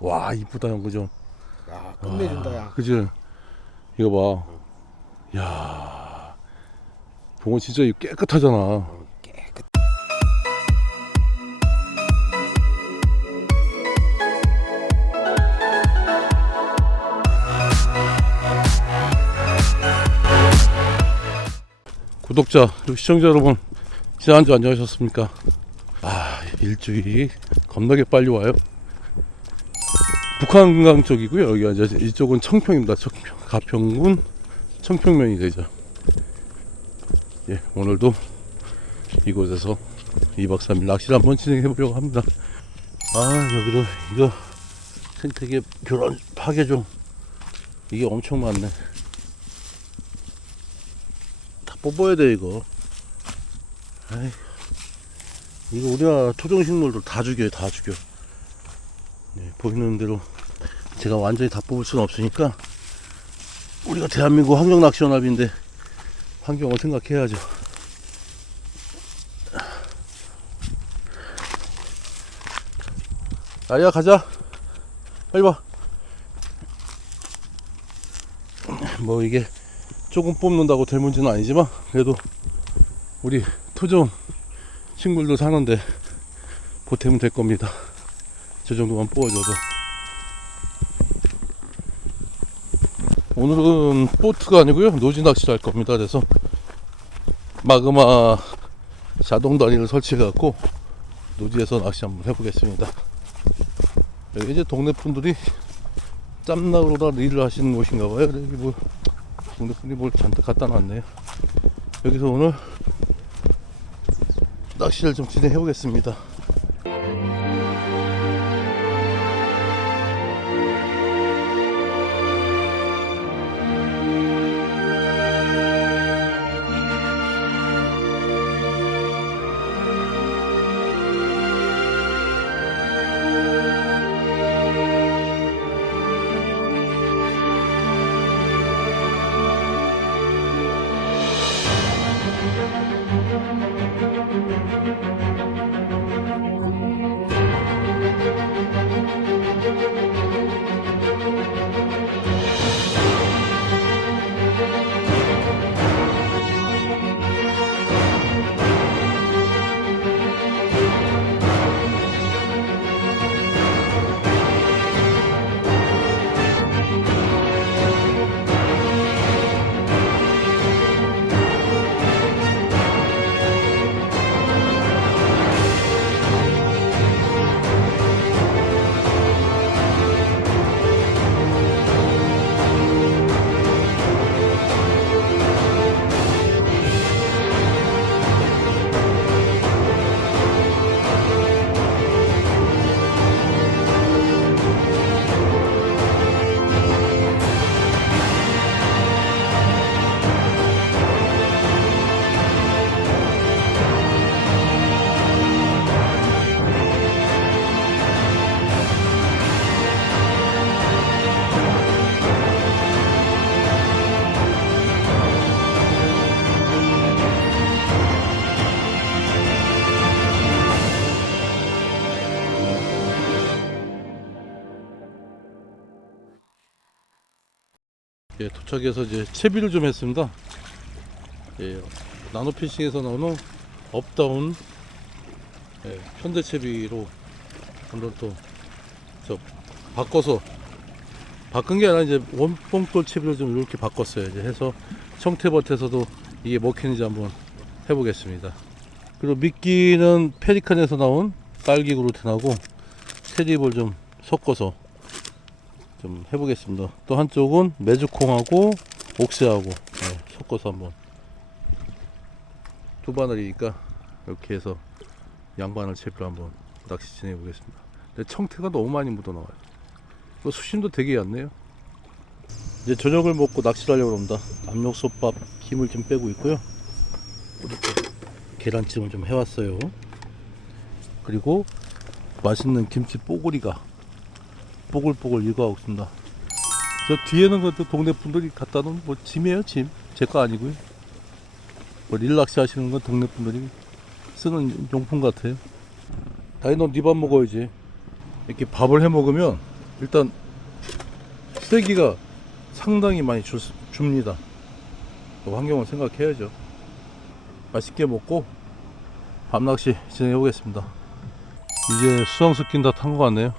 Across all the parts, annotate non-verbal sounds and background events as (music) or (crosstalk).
와 이쁘다 형 그죠? 야 끝내준다 야. 그지? 이거 봐. 야 봉어 진짜 깨끗하잖아. 깨끗. 구독자 그리고 시청자 여러분 지난주 안녕하셨습니까? 아 일주일이 겁나게 빨리 와요. 북한강 쪽이고요. 여기가 이제 이쪽은 청평입니다. 청평 가평군 청평면이 되죠. 예 오늘도 이곳에서 2박 3일 낚시를 한번 진행해 보려고 합니다. 아 여기도 이거 생태계 교란 파괴종 이게 엄청 많네. 다 뽑아야 돼 이거. 아이, 이거 우리나라 토종식물들 다 죽여요, 다 죽여. 네, 보이는 대로 제가 완전히 다 뽑을 수는 없으니까 우리가 대한민국 환경 낚시연합인데 환경을 생각해야죠. 아야 가자. 빨리 봐. 뭐 이게 조금 뽑는다고 될 문제는 아니지만 그래도 우리 토종 친구들 사는데 보탬은 될 겁니다. 저 정도만 뽑아줘도 오늘은 보트가 아니고요 노지 낚시를 할 겁니다. 그래서 마그마 자동 다리를 설치해 갖고 노지에서 낚시 한번 해보겠습니다. 여기 이제 동네 분들이 짬나으로다 일을 하시는 곳인가 봐요. 여기 뭐 동네 분이 뭘 잔뜩 갖다 놨네요. 여기서 오늘 낚시를 좀 진행해 보겠습니다. 예, 도착해서 이제 채비를 좀 했습니다. 예, 나노피싱에서 나오는 업다운 예, 현대 채비로 오늘 또저 바꿔서 바꾼 게 아니라 이제 원봉돌 채비로 좀 이렇게 바꿨어요. 이제 해서 청태밭에서도 이게 먹히는지 한번 해보겠습니다. 그리고 미끼는 페리칸에서 나온 딸기 그루텐하고 테디볼 좀 섞어서 좀 해보겠습니다. 또 한쪽은 메주콩하고 옥새하고 네, 섞어서 한번 두 바늘이니까 이렇게 해서 양바늘 채비로 한번 낚시 진행해 보겠습니다. 근데 청태가 너무 많이 묻어 나와요. 그 수심도 되게 얕네요. 이제 저녁을 먹고 낚시를 하려고 합니다. 압력솥밥 힘을 좀 빼고 있고요. 계란찜을 좀 해왔어요. 그리고 맛있는 김치 뽀글이가 뽀글뽀글 익어가고 있습니다. 저 뒤에는 것도 동네 분들이 갖다 놓은 뭐 짐이에요, 짐. 제 거 아니고요. 뭐 릴락시 하시는 건 동네 분들이 쓰는 용품 같아요. 다이 넌네밥 먹어야지. 이렇게 밥을 해 먹으면 일단 세기가 상당히 많이 주, 줍니다. 그 환경을 생각해야죠. 맛있게 먹고 밤낚시 진행해 보겠습니다. 이제 수상 스킨 다 탄 것 같네요.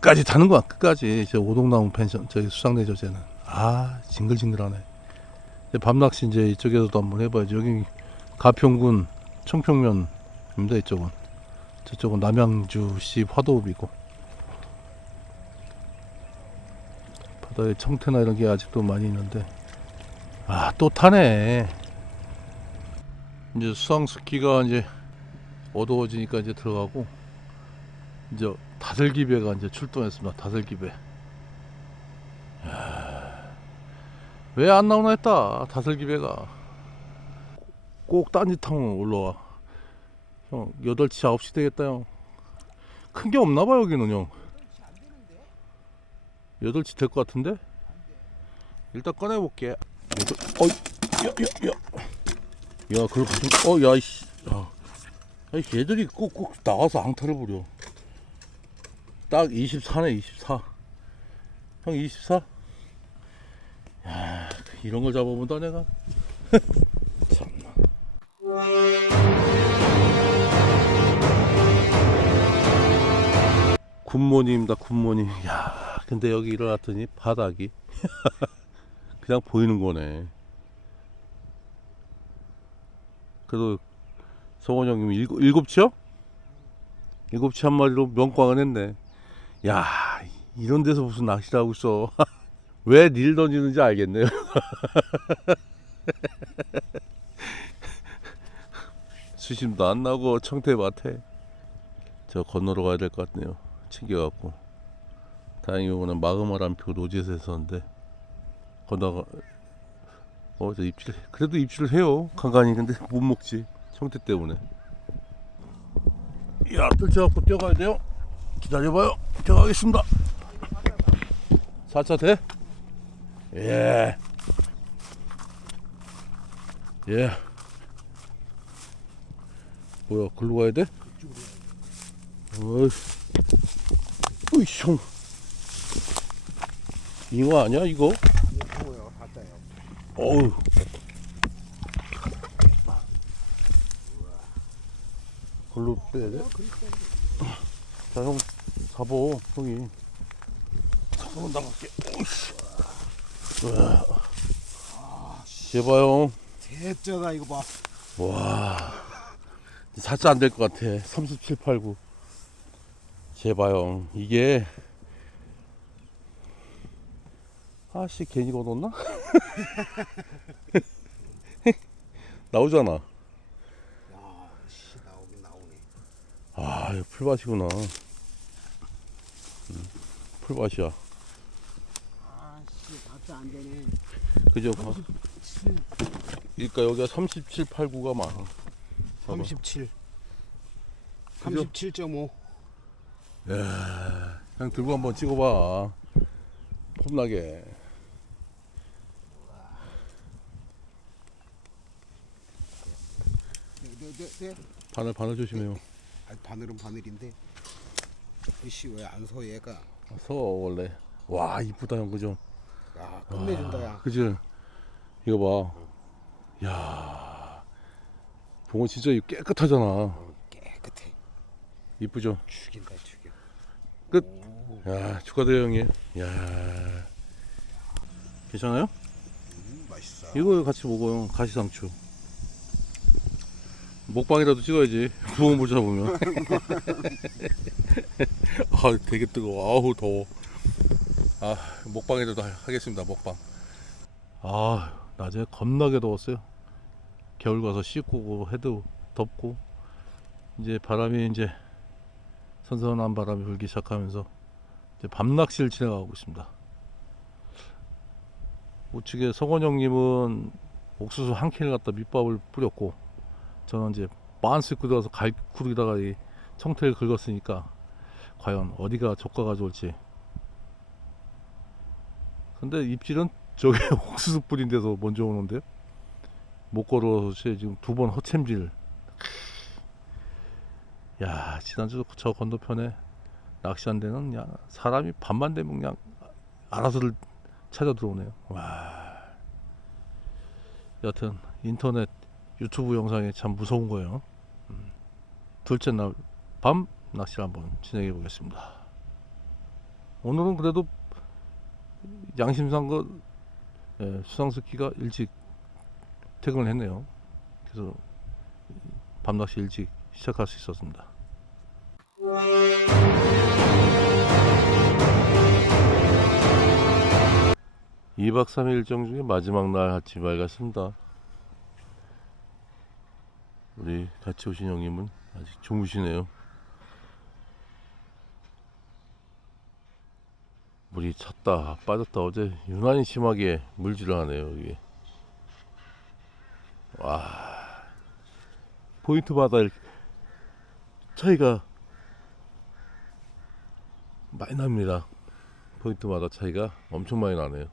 끝까지 타는 거야. 끝까지 저 오동나무 펜션 저기 수상내죠 쟤는. 아 징글징글하네. 밤낚시 이제 이쪽에서도 한번 해봐야지. 여기 가평군 청평면입니다. 이쪽은. 저쪽은 남양주시 화도읍이고. 바다에 청태나 이런 게 아직도 많이 있는데. 아 또 타네. 이제 수상 스키가 이제 어두워지니까 이제 들어가고 이제 다슬기배가 이제 출동했습니다. 다슬기배. 왜 안 나오나 했다. 다슬기배가 꼭 딴짓하면 올라와. 형 8시 9시 되겠다 형. 큰 게 없나 봐 여기는 형. 8시 될 것 같은데? 일단 꺼내 볼게. 어, 야, 야, 야. 야, 그걸 가지고, 어, 야, 이씨. 야. 아니, 얘들이 꼭꼭 나와서 앙탈을 부려. 딱 24네, 24. 형 24? 야, 이런 걸 잡아본다, 내가. (laughs) 참나. 굿모닝입니다, 굿모닝. 야, 근데 여기 일어났더니 바닥이 (laughs) 그냥 보이는 거네. 그래도 성원 형님 일곱, 일곱치요? 일곱치 한 마리로 명꽝은 했네. 야, 이런 데서 무슨 낚시를 하고 있어. (laughs) 왜 닐 던지는지 알겠네요. (laughs) 수심도 안 나고 청태밭에 저 건너러 가야 될 것 같네요. 챙겨갖고 다행히 이번엔 마그마란 표 노지에서 했었는데 건너가 어저 입질 그래도 입질을 해요 간간히 근데 못 먹지 청태 때문에 야 뜰채갖고 뛰어가야 돼요 기다려봐요 뛰어가겠습니다 4차 돼? 예. 예. 뭐야, 글로 가야 돼? 어이, 어이, 형. 잉어 아니야, 이거? 어우. 글로 빼야 돼? 자, 형, 잡어, 형이. 잠깐만 나갈게. 오이씨. 으아. 제발, 형. 대쩌다 이거 봐. 와. 살짝 안될 것 같아. 37, 89. 제발, 형. 이게. 아씨, 괜히 걷었나? (laughs) 나오잖아. 야, 씨 나오긴 나오네. 아, 이거 풀밭이구나. 음, 풀밭이야. 아씨 봤다 안 되네. 그죠? 봐. 그러니까 여기가 37, 89가 많아. 봐봐. 37. 그죠? 37.5. 그냥 들고 한번 찍어봐. 폼나게. 네, 네, 네. 바늘, 바늘 조심해요. 아, 바늘은 바늘인데. 이씨 왜 안 서 얘가? 서, 원래. 와, 이쁘다, 형, 그죠? 야 끝내준다 야. 그지? 이거 봐. 야 봉어 진짜 깨끗하잖아. 어, 깨끗해. 이쁘죠? 죽인다 죽여. 끝. 오, 야 축하드려요, 형님. 야 괜찮아요? 음, 맛있어. 이거 같이 먹어요. 가시상추. 먹방이라도 찍어야지. (laughs) 못 잡으면. (laughs) 아, 되게 뜨거워. 아우, 더워. 아, 먹방이라도 하- 하겠습니다. 먹방. 아, 낮에 겁나게 더웠어요. 겨울 가서 씻고 해도 덥고 이제 바람이 이제 선선한 바람이 불기 시작하면서 이제 밤낚시를 진행하고 있습니다. 우측에 성원 형님은 옥수수 한 캔을 갖다 밑밥을 뿌렸고 저는 이제 만스 입고 들어가서 갈구리다가 이 청태를 긁었으니까 과연 어디가 조과가 좋을지 근데 입질은 저기 (laughs) 옥수수 뿌린 데서 먼저 오는데요 못 걸어서 지금 두 번 허챔질 야 지난주 저 건너편에 낚시한 데는 그냥 사람이 밤만 되면 그냥 알아서들 찾아 들어오네요. 와. 여튼 인터넷 유튜브 영상이 참 무서운 거예요. 음. 둘째 날 밤 낚시를 한번 진행해 보겠습니다. 오늘은 그래도 양심상 그 예, 수상스키가 일찍 퇴근을 했네요. 그래서 밤 낚시 일찍 시작할 수 있었습니다. 2박 3일 일정 중에 마지막 날 아침 밝았습니다. 우리 같이 오신 형님은 아직 주무시네요. 물이 찼다 빠졌다. 어제 유난히 심하게 물질을 하네요 이게. 와. 포인트마다 차이가 많이 납니다. 포인트마다 차이가 엄청 많이 나네요.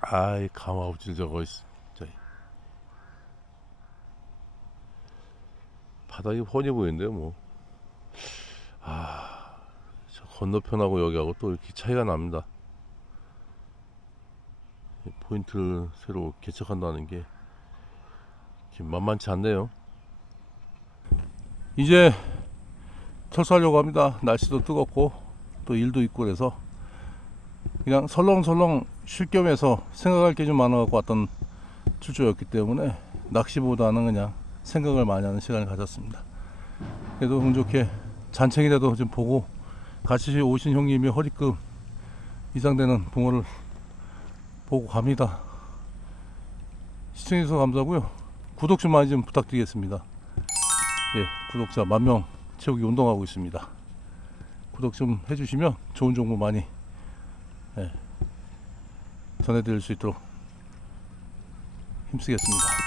아이 가마우질 저거 있어 저기 바닥이 훤히 보이는데요 뭐 아. 저 건너편하고 여기하고 또 이렇게 차이가 납니다. 이 포인트를 새로 개척한다는 게 이렇게 만만치 않네요. 이제 철수하려고 합니다. 날씨도 뜨겁고 또 일도 있고 그래서 그냥 설렁설렁 쉴 겸해서 생각할 게 좀 많아갖고 왔던 출조였기 때문에 낚시보다는 그냥 생각을 많이 하는 시간을 가졌습니다. 그래도 운 좋게 잔챙이라도 좀 보고 같이 오신 형님이 허리급 이상 되는 붕어를 보고 갑니다. 시청해주셔서 감사하고요. 구독 좀 많이 좀 부탁드리겠습니다. 예, 구독자 만 명 채우기 운동하고 있습니다. 구독 좀 해주시면 좋은 정보 많이 예, 전해드릴 수 있도록 힘쓰겠습니다.